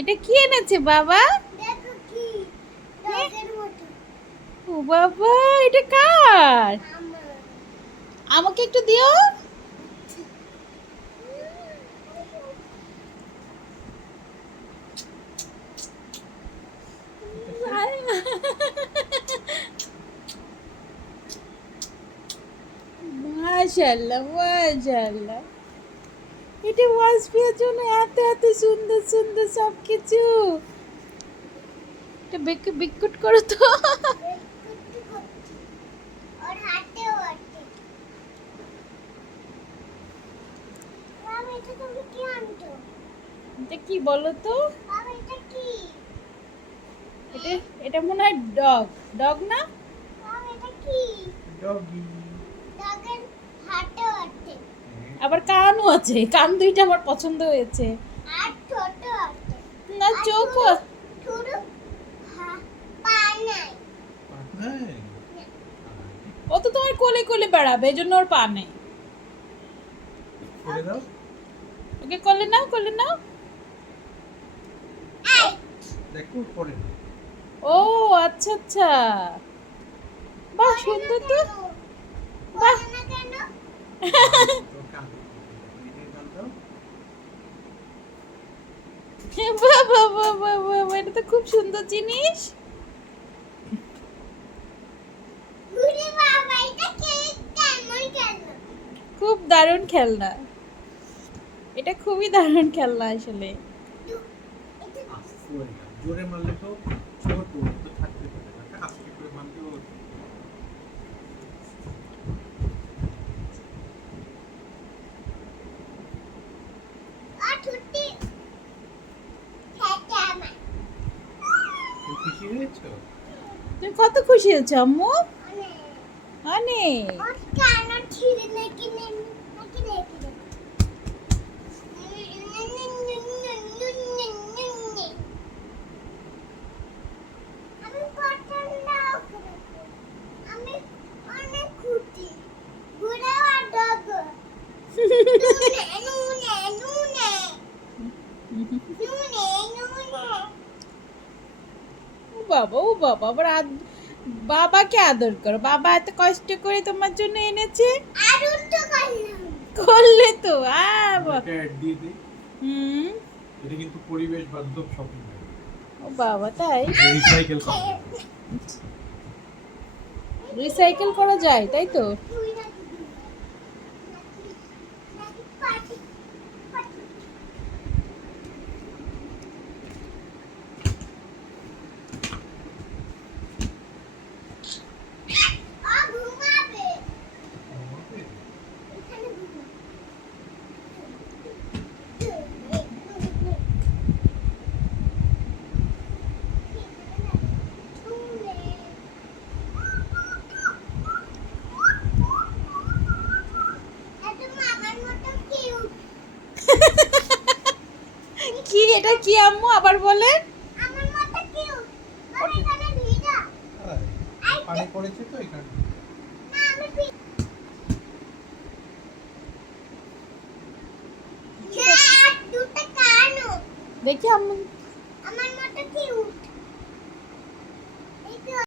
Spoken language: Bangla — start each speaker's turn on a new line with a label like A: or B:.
A: এটা
B: কি এনেছে বাবা? ও বাবা এটা কার? আমাকে একটু দিও। মাশাল্লাহ মাশাল্লাহ। এটা ওয়াসফিয়ার জন্য এত এত সুন্দর সুন্দর সব কিছু এটা বিক বিকুট করো তো।
A: এটা কি
B: বলো তো?
A: এটা
B: এটা মনে হয় ডগ ডগ না?
C: ডগি
B: আবার কানও আছে কান দুইটা আমার পছন্দ হয়েছে।
A: আর ছোট আছে।
B: না চোখও ও তো তোমার কোলে কোলে বেড়াবে এই জন্য ওর পা নেই। ওকে কোলে নাও কোলে নাও। ও আচ্ছা আচ্ছা। বাহ সুন্দর তো। বাহ।
A: বলে না কেন
C: তো কান এনে দাও দাও
B: বাহ বাহ বাহ বাহ বাহ বাহ, এটা তো খুব সুন্দর জিনিস। খুব দারুণ খেলনা। এটা খুবই দারুণ খেলনা আসলে।
C: জোরে মারলে তো ছোট থাকতে পারে না আস্তে করে মারলেও
A: আর ছুটি খেতে আমার
C: তুমি খুশি হয়েছো
B: তুমি কত খুশি হয়েছো আম্মু?
A: অনেক। ওর
B: বাবা ও বাবা আবার বাবাকে আদর করো। বাবা এত কষ্ট করে তোমার জন্য এনেছে। করলে তো হুম।
C: এটা কিন্তু পরিবেশ বান্ধব শপিং
B: ও বাবা তাই?
C: রিসাইকেল
B: রিসাইকেল করা যায় তাই তো? কি এটা কি আম্মু? আবার বলে
A: আমার মতো।
C: পানি পড়েছে তো এখানে।
B: দেখি আম্মু।